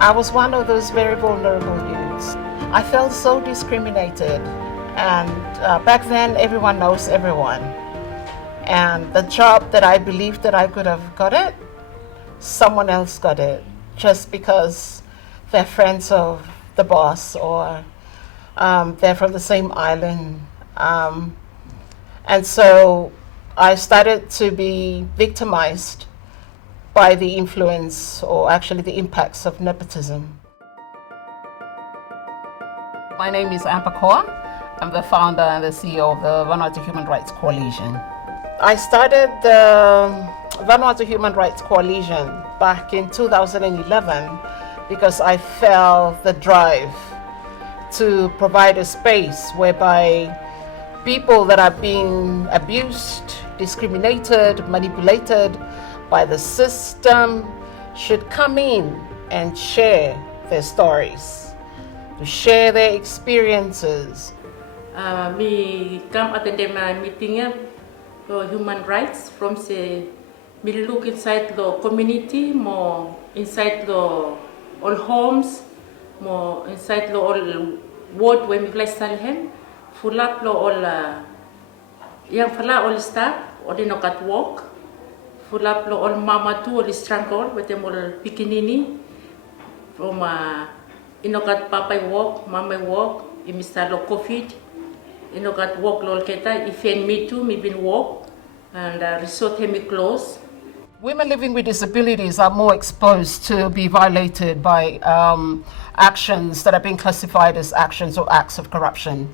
I was one of those very vulnerable youths. I felt so discriminated, and back then everyone knows everyone. And the job that I believed that I could have got it, someone else got it, just because they're friends of the boss or they're from the same island. And so I started to be victimized by the influence, or actually the impacts, of nepotism. My name is Ampa Kaur. I'm the founder and the CEO of the Vanuatu Human Rights Coalition. I started the Vanuatu Human Rights Coalition back in 2011 because I felt the drive to provide a space whereby people that are being abused, discriminated, manipulated by the system should come in and share their stories, to share their experiences. Me come attend my meeting for human rights from me look inside the community, more inside the all homes, more inside the all ward where me place salhem, full up the all young fella all staff, or they no got walk. Full up all mama too, all strangle with them all pikinini from inokat papa walk, mama walk, Mr. Lo COVID, inokat walk lol keta, if me too, me been walk and resort me close. Women living with disabilities are more exposed to be violated by actions that are being classified as actions or acts of corruption.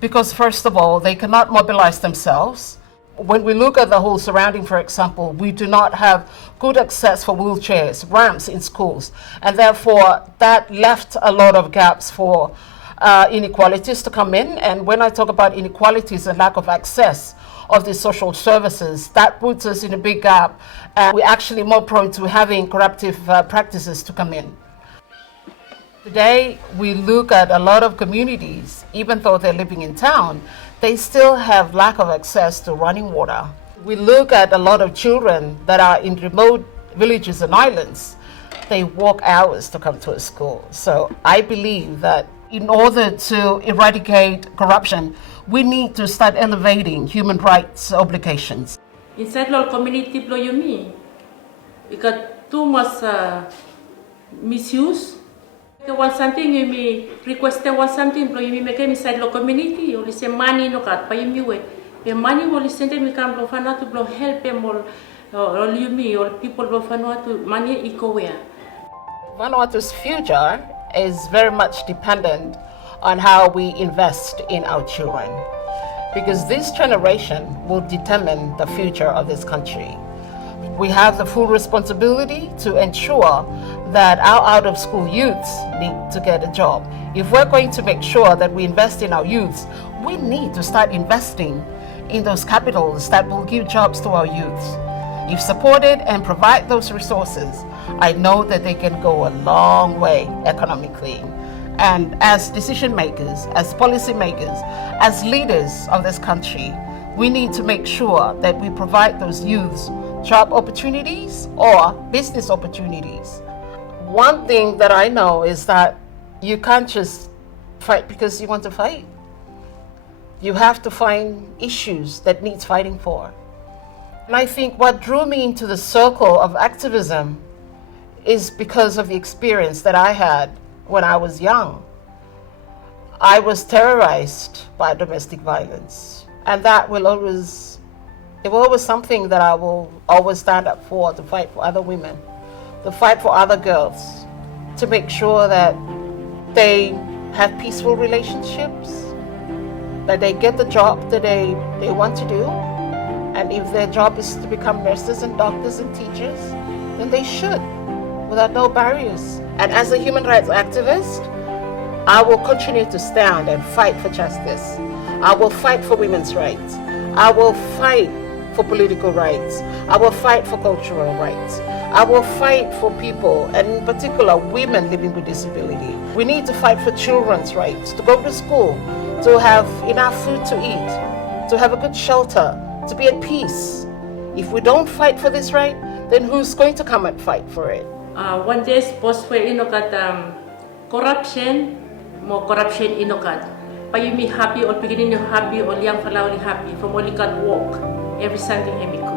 Because first of all, they cannot mobilize themselves. When we look at the whole surrounding, for example, we do not have good access for wheelchairs, ramps in schools, and therefore that left a lot of gaps for inequalities to come in. And when I talk about inequalities and lack of access of the social services, that puts us in a big gap, and we're actually more prone to having corruptive practices to come in. Today, we look at a lot of communities, even though they're living in town, they still have lack of access to running water. We look at a lot of children that are in remote villages and islands. They walk hours to come to a school. So I believe that in order to eradicate corruption, we need to start elevating human rights obligations. Inside the community, blow you me, because too much misuse. Want something you me request want something blow you me make inside the community. Only say money no cut pay me way. The money only send me come blow fana to blow help them all you me or people blow fana to money eco where. Vanuatu's future is very much dependent on how we invest in our children, because this generation will determine the future of this country. We have the full responsibility to ensure that our out-of-school youths need to get a job. If we're going to make sure that we invest in our youths, we need to start investing in those capitals that will give jobs to our youths. If supported and provide those resources, I know that they can go a long way economically. And as decision makers, as policy makers, as leaders of this country, we need to make sure that we provide those youths job opportunities or business opportunities. One thing that I know is that you can't just fight because you want to fight. You have to find issues that needs fighting for. And I think what drew me into the circle of activism is because of the experience that I had when I was young. I was terrorized by domestic violence, and that will always something that I will always stand up for, to fight for other women, to fight for other girls, to make sure that they have peaceful relationships, that they get the job that they want to do. And if their job is to become nurses and doctors and teachers, then they should, without no barriers. And as a human rights activist, I will continue to stand and fight for justice. I will fight for women's rights. I will fight for political rights. I will fight for cultural rights. I will fight for people, and in particular women living with disability. We need to fight for children's rights, to go to school, to have enough food to eat, to have a good shelter, to be at peace. If we don't fight for this right, then who's going to come and fight for it? One day post where inokat corruption, more corruption inokat. Pa you me happy or beginning you happy or liang falau happy from only cut walk every Sunday hemiko.